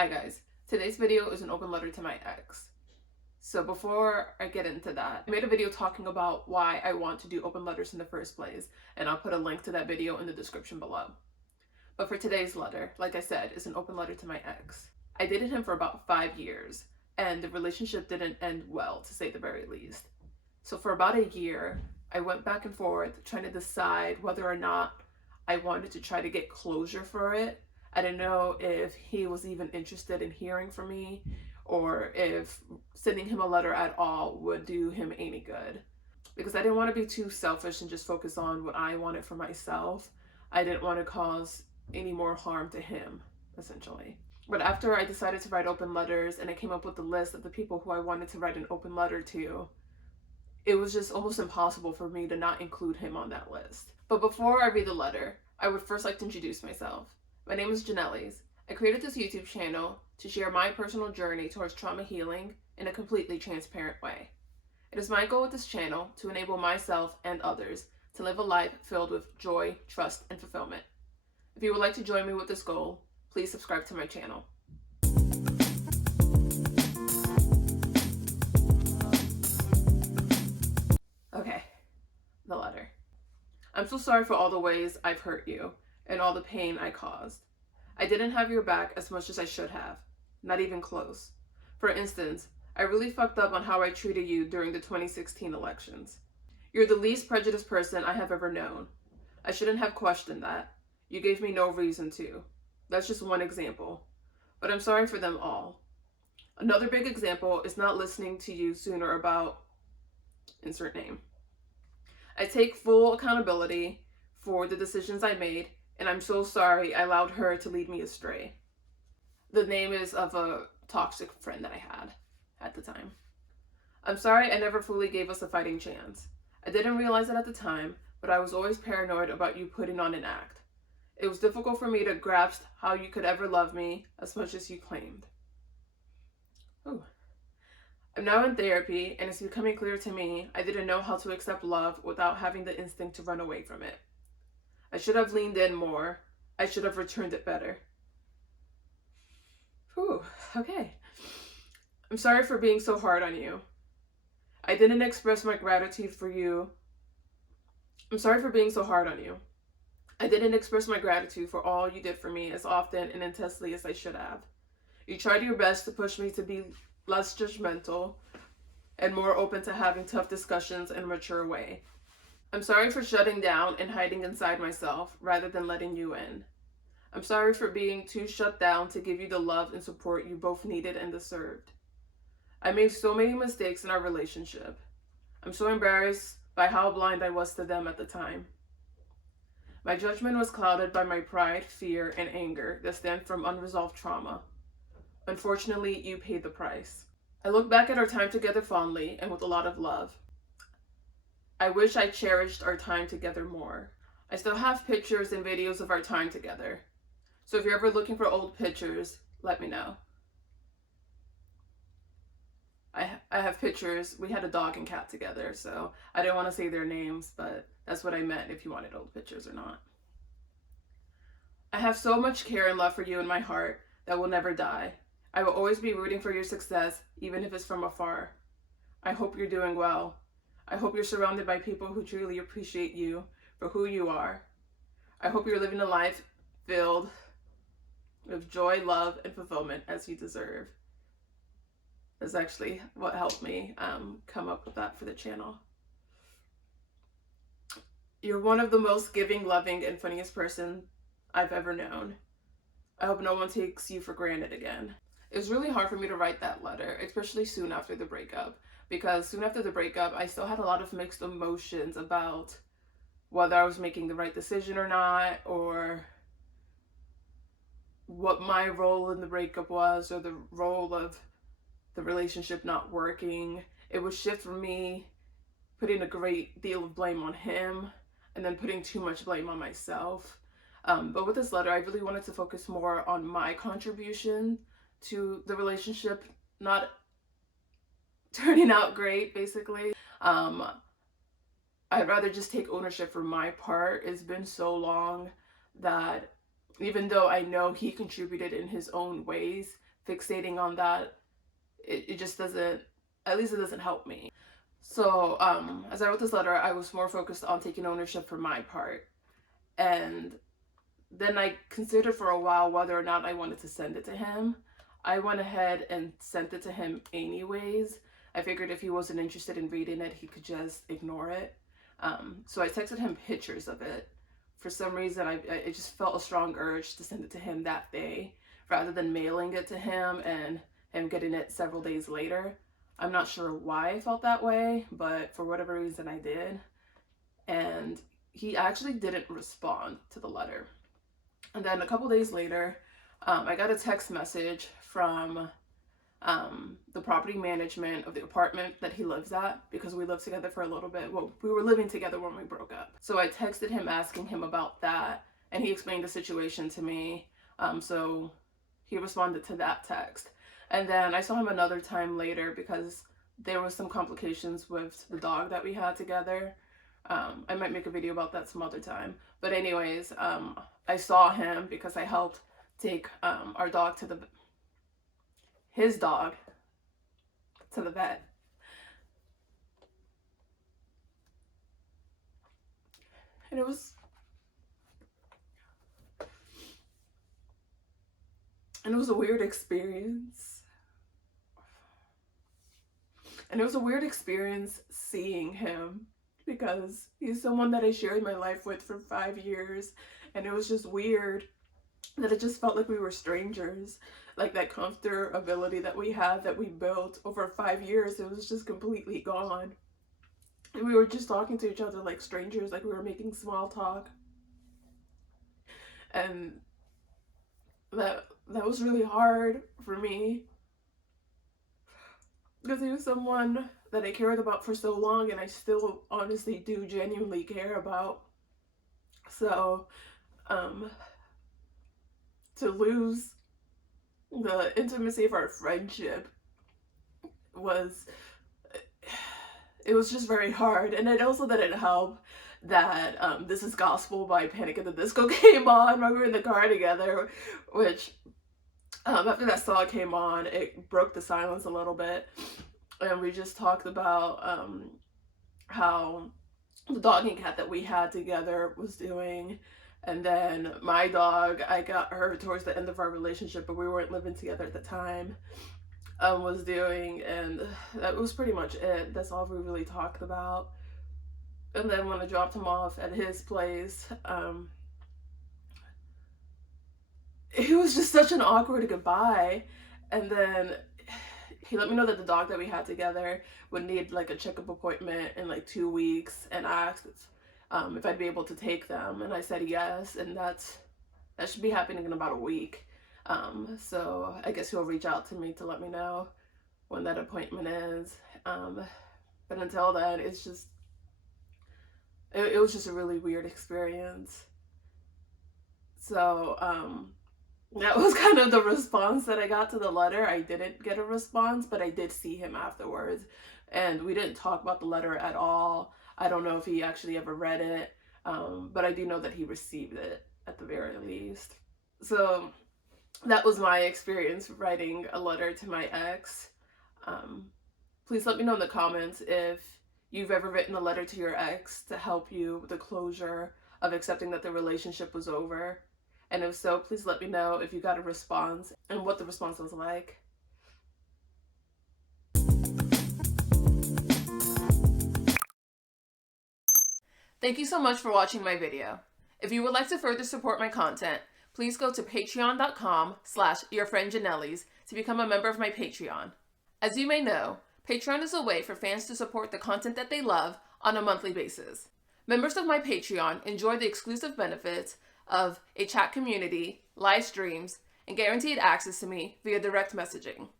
Hi guys, today's video is an open letter to my ex. So before I get into that, I made a video talking about why I want to do open letters in the first place, and I'll put a link to that video in the description below. But for today's letter, like I said, is an open letter to my ex. I dated him for about 5 years, and the relationship didn't end well, to say the very least. So for about a year, I went back and forth trying to decide whether or not I wanted to try to get closure for it. I didn't know if he was even interested in hearing from me, or if sending him a letter at all would do him any good. Because I didn't want to be too selfish and just focus on what I wanted for myself. I didn't want to cause any more harm to him, essentially. But after I decided to write open letters and I came up with the list of the people who I wanted to write an open letter to, it was just almost impossible for me to not include him on that list. But before I read the letter, I would first like to introduce myself. My name is Janellys. I created this YouTube channel to share my personal journey towards trauma healing in a completely transparent way. It is my goal with this channel to enable myself and others to live a life filled with joy, trust, and fulfillment. If you would like to join me with this goal, please subscribe to my channel. Okay, the letter. I'm so sorry for all the ways I've hurt you and all the pain I caused. I didn't have your back as much as I should have, not even close. For instance, I really fucked up on how I treated you during the 2016 elections. You're the least prejudiced person I have ever known. I shouldn't have questioned that. You gave me no reason to. That's just one example. But I'm sorry for them all. Another big example is not listening to you sooner about insert name. I take full accountability for the decisions I made, and I'm so sorry I allowed her to lead me astray. The name is of a toxic friend that I had at the time. I'm sorry I never fully gave us a fighting chance. I didn't realize it at the time, but I was always paranoid about you putting on an act. It was difficult for me to grasp how you could ever love me as much as you claimed. Ooh. I'm now in therapy, and it's becoming clear to me I didn't know how to accept love without having the instinct to run away from it. I should have leaned in more. I should have returned it better. Whew, okay. I'm sorry for being so hard on you. I didn't express my gratitude for you. I'm sorry for being so hard on you. I didn't express my gratitude for all you did for me as often and intensely as I should have. You tried your best to push me to be less judgmental and more open to having tough discussions in a mature way. I'm sorry for shutting down and hiding inside myself rather than letting you in. I'm sorry for being too shut down to give you the love and support you both needed and deserved. I made so many mistakes in our relationship. I'm so embarrassed by how blind I was to them at the time. My judgment was clouded by my pride, fear, and anger that stemmed from unresolved trauma. Unfortunately, you paid the price. I look back at our time together fondly and with a lot of love. I wish I cherished our time together more. I still have pictures and videos of our time together. So if you're ever looking for old pictures, let me know. I have pictures. We had a dog and cat together, so I didn't want to say their names, but that's what I meant if you wanted old pictures or not. I have so much care and love for you in my heart that will never die. I will always be rooting for your success, even if it's from afar. I hope you're doing well. I hope you're surrounded by people who truly appreciate you for who you are. I hope you're living a life filled with joy, love, and fulfillment as you deserve. That's actually what helped me come up with that for the channel. You're one of the most giving, loving, and funniest person I've ever known. I hope no one takes you for granted again. It was really hard for me to write that letter, especially soon after the breakup, because soon after the breakup, I still had a lot of mixed emotions about whether I was making the right decision or not, or what my role in the breakup was, or the role of the relationship not working. It would shift from me putting a great deal of blame on him and then putting too much blame on myself. But with this letter, I really wanted to focus more on my contribution to the relationship not turning out great, basically. I'd rather just take ownership for my part. It's been so long that even though I know he contributed in his own ways, fixating on that, it just doesn't, at least it doesn't help me. So as I wrote this letter, I was more focused on taking ownership for my part. And then I considered for a while whether or not I wanted to send it to him. I went ahead and sent it to him anyways. I figured if he wasn't interested in reading it, he could just ignore it. So I texted him pictures of it. For some reason, I just felt a strong urge to send it to him that day, rather than mailing it to him and him getting it several days later. I'm not sure why I felt that way, but for whatever reason I did. And he actually didn't respond to the letter. And then a couple days later, I got a text message from the property management of the apartment that he lives at, because we lived together for a little bit. Well, we were living together when we broke up. So I texted him asking him about that, and he explained the situation to me. So he responded to that text. And then I saw him another time later because there was some complications with the dog that we had together. I might make a video about that some other time. But anyways, I saw him because I helped take our dog to his dog to the vet. And it was a weird experience. And it was a weird experience seeing him, because he's someone that I shared my life with for 5 years, and it was just weird that it just felt like we were strangers. Like that comfortability that we had, that we built over 5 years, it was just completely gone. And we were just talking to each other like strangers, like we were making small talk. And that was really hard for me, because he was someone that I cared about for so long, and I still honestly do genuinely care about. So to lose the intimacy of our friendship was just very hard. And it also didn't help that This Is Gospel by Panic at the Disco came on while we were in the car together, which after that song came on, it broke the silence a little bit, and we just talked about how the dog and cat that we had together was doing. And then my dog, I got her towards the end of our relationship, but we weren't living together at the time, was doing. And that was pretty much it. That's all we really talked about. And then when I dropped him off at his place, it was just such an awkward goodbye. And then he let me know that the dog that we had together would need like a checkup appointment in like 2 weeks, and asked if I'd be able to take them, and I said yes, and that should be happening in about a week. So I guess he'll reach out to me to let me know when that appointment is. But until then, it's just it was just a really weird experience. So that was kind of the response that I got to the letter. I didn't get a response, but I did see him afterwards, and we didn't talk about the letter at all. I don't know if he actually ever read it, but I do know that he received it at the very least. So that was my experience writing a letter to my ex. Please let me know in the comments if you've ever written a letter to your ex to help you with the closure of accepting that the relationship was over. And if so, please let me know if you got a response and what the response was like. Thank you so much for watching my video. If you would like to further support my content, please go to patreon.com/yourfriendjanellys to become a member of my Patreon. As you may know, Patreon is a way for fans to support the content that they love on a monthly basis. Members of my Patreon enjoy the exclusive benefits of a chat community, live streams, and guaranteed access to me via direct messaging.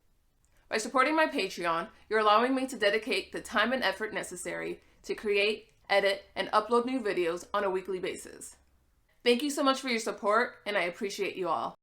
By supporting my Patreon, you're allowing me to dedicate the time and effort necessary to create, edit, and upload new videos on a weekly basis. Thank you so much for your support, and I appreciate you all.